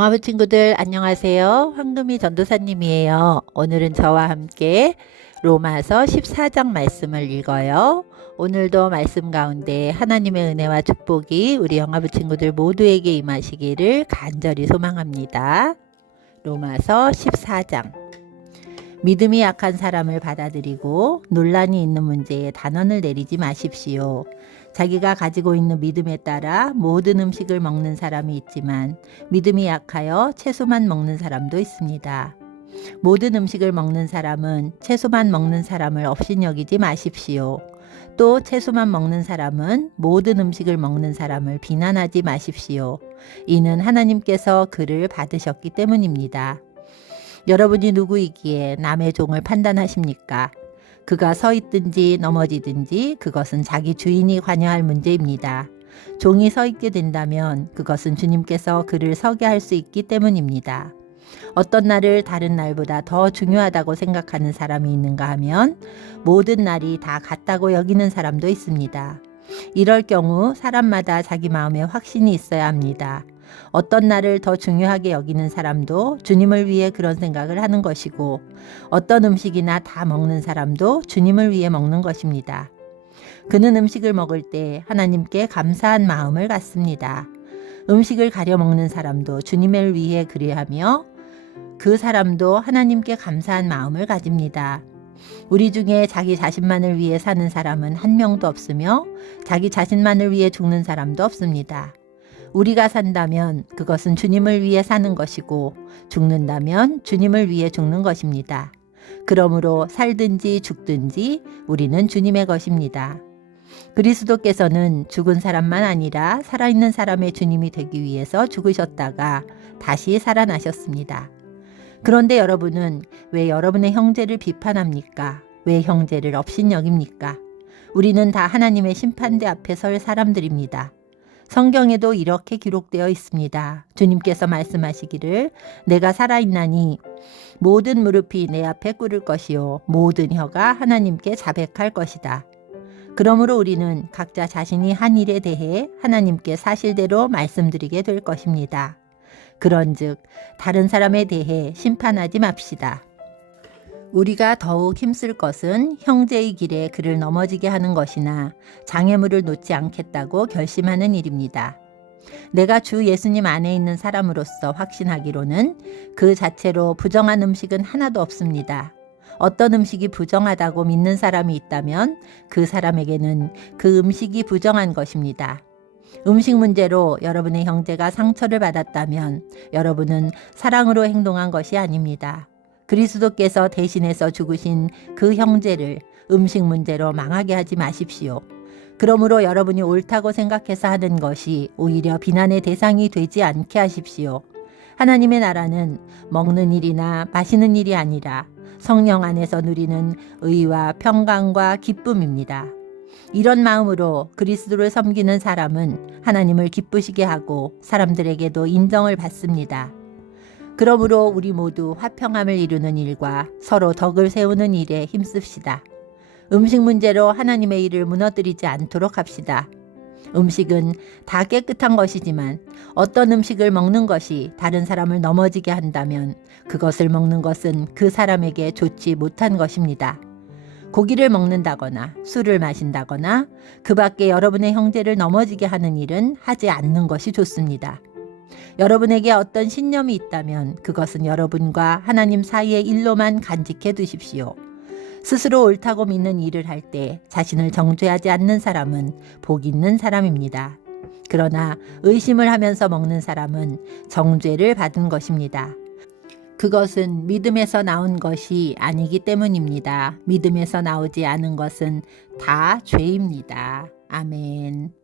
영화부 친구들 안녕하세요. 황금이 전도사님이에요. 오늘은 저와 함께 로마서 14장 말씀을 읽어요. 오늘도 말씀 가운데 하나님의 은혜와 축복이 우리 영화부 친구들 모두에게 임하시기를 간절히 소망합니다. 로마서 14장. 믿음이 약한 사람을 받아들이고 논란이 있는 문제에 단언을 내리지 마십시오. 자기가 가지고 있는 믿음에 따라 모든 음식을 먹는 사람이 있지만 믿음이 약하여 채소만 먹는 사람도 있습니다. 모든 음식을 먹는 사람은 채소만 먹는 사람을 업신여기지 마십시오. 또 채소만 먹는 사람은 모든 음식을 먹는 사람을 비난하지 마십시오. 이는 하나님께서 그를 받으셨기 때문입니다. 여러분이 누구이기에 남의 종을 판단하십니까? 그가 서 있든지 넘어지든지 그것은 자기 주인이 관여할 문제입니다. 종이 서 있게 된다면 그것은 주님께서 그를 서게 할 수 있기 때문입니다. 어떤 날을 다른 날보다 더 중요하다고 생각하는 사람이 있는가 하면 모든 날이 다 같다고 여기는 사람도 있습니다. 이럴 경우 사람마다 자기 마음에 확신이 있어야 합니다. 어떤 날을 더 중요하게 여기는 사람도 주님을 위해 그런 생각을 하는 것이고 어떤 음식이나 다 먹는 사람도 주님을 위해 먹는 것입니다. 그는 음식을 먹을 때 하나님께 감사한 마음을 갖습니다. 음식을 가려 먹는 사람도 주님을 위해 그리하며 그 사람도 하나님께 감사한 마음을 가집니다. 우리 중에 자기 자신만을 위해 사는 사람은 한 명도 없으며 자기 자신만을 위해 죽는 사람도 없습니다. 우리가 산다면 그것은 주님을 위해 사는 것이고 죽는다면 주님을 위해 죽는 것입니다. 그러므로 살든지 죽든지 우리는 주님의 것입니다. 그리스도께서는 죽은 사람만 아니라 살아있는 사람의 주님이 되기 위해서 죽으셨다가 다시 살아나셨습니다. 그런데 여러분은 왜 여러분의 형제를 비판합니까? 왜 형제를 업신여깁니까? 우리는 다 하나님의 심판대 앞에 설 사람들입니다. 성경에도 이렇게 기록되어 있습니다. 주님께서 말씀하시기를 내가 살아있나니 모든 무릎이 내 앞에 꿇을 것이요 모든 혀가 하나님께 자백할 것이다. 그러므로 우리는 각자 자신이 한 일에 대해 하나님께 사실대로 말씀드리게 될 것입니다. 그런즉 다른 사람에 대해 심판하지 맙시다. 우리가 더욱 힘쓸 것은 형제의 길에 그를 넘어지게 하는 것이나 장애물을 놓지 않겠다고 결심하는 일입니다. 내가 주 예수님 안에 있는 사람으로서 확신하기로는 그 자체로 부정한 음식은 하나도 없습니다. 어떤 음식이 부정하다고 믿는 사람이 있다면 그 사람에게는 그 음식이 부정한 것입니다. 음식 문제로 여러분의 형제가 상처를 받았다면 여러분은 사랑으로 행동한 것이 아닙니다. 그리스도께서 대신해서 죽으신 그 형제를 음식 문제로 망하게 하지 마십시오. 그러므로 여러분이 옳다고 생각해서 하는 것이 오히려 비난의 대상이 되지 않게 하십시오. 하나님의 나라는 먹는 일이나 마시는 일이 아니라 성령 안에서 누리는 의와 평강과 기쁨입니다. 이런 마음으로 그리스도를 섬기는 사람은 하나님을 기쁘시게 하고 사람들에게도 인정을 받습니다. 그러므로 우리 모두 화평함을 이루는 일과 서로 덕을 세우는 일에 힘씁시다. 음식 문제로 하나님의 일을 무너뜨리지 않도록 합시다. 음식은 다 깨끗한 것이지만 어떤 음식을 먹는 것이 다른 사람을 넘어지게 한다면 그것을 먹는 것은 그 사람에게 좋지 못한 것입니다. 고기를 먹는다거나 술을 마신다거나 그 밖에 여러분의 형제를 넘어지게 하는 일은 하지 않는 것이 좋습니다. 여러분에게 어떤 신념이 있다면 그것은 여러분과 하나님 사이의 일로만 간직해 두십시오. 스스로 옳다고 믿는 일을 할 때 자신을 정죄하지 않는 사람은 복 있는 사람입니다. 그러나 의심을 하면서 먹는 사람은 정죄를 받은 것입니다. 그것은 믿음에서 나온 것이 아니기 때문입니다. 믿음에서 나오지 않은 것은 다 죄입니다. 아멘.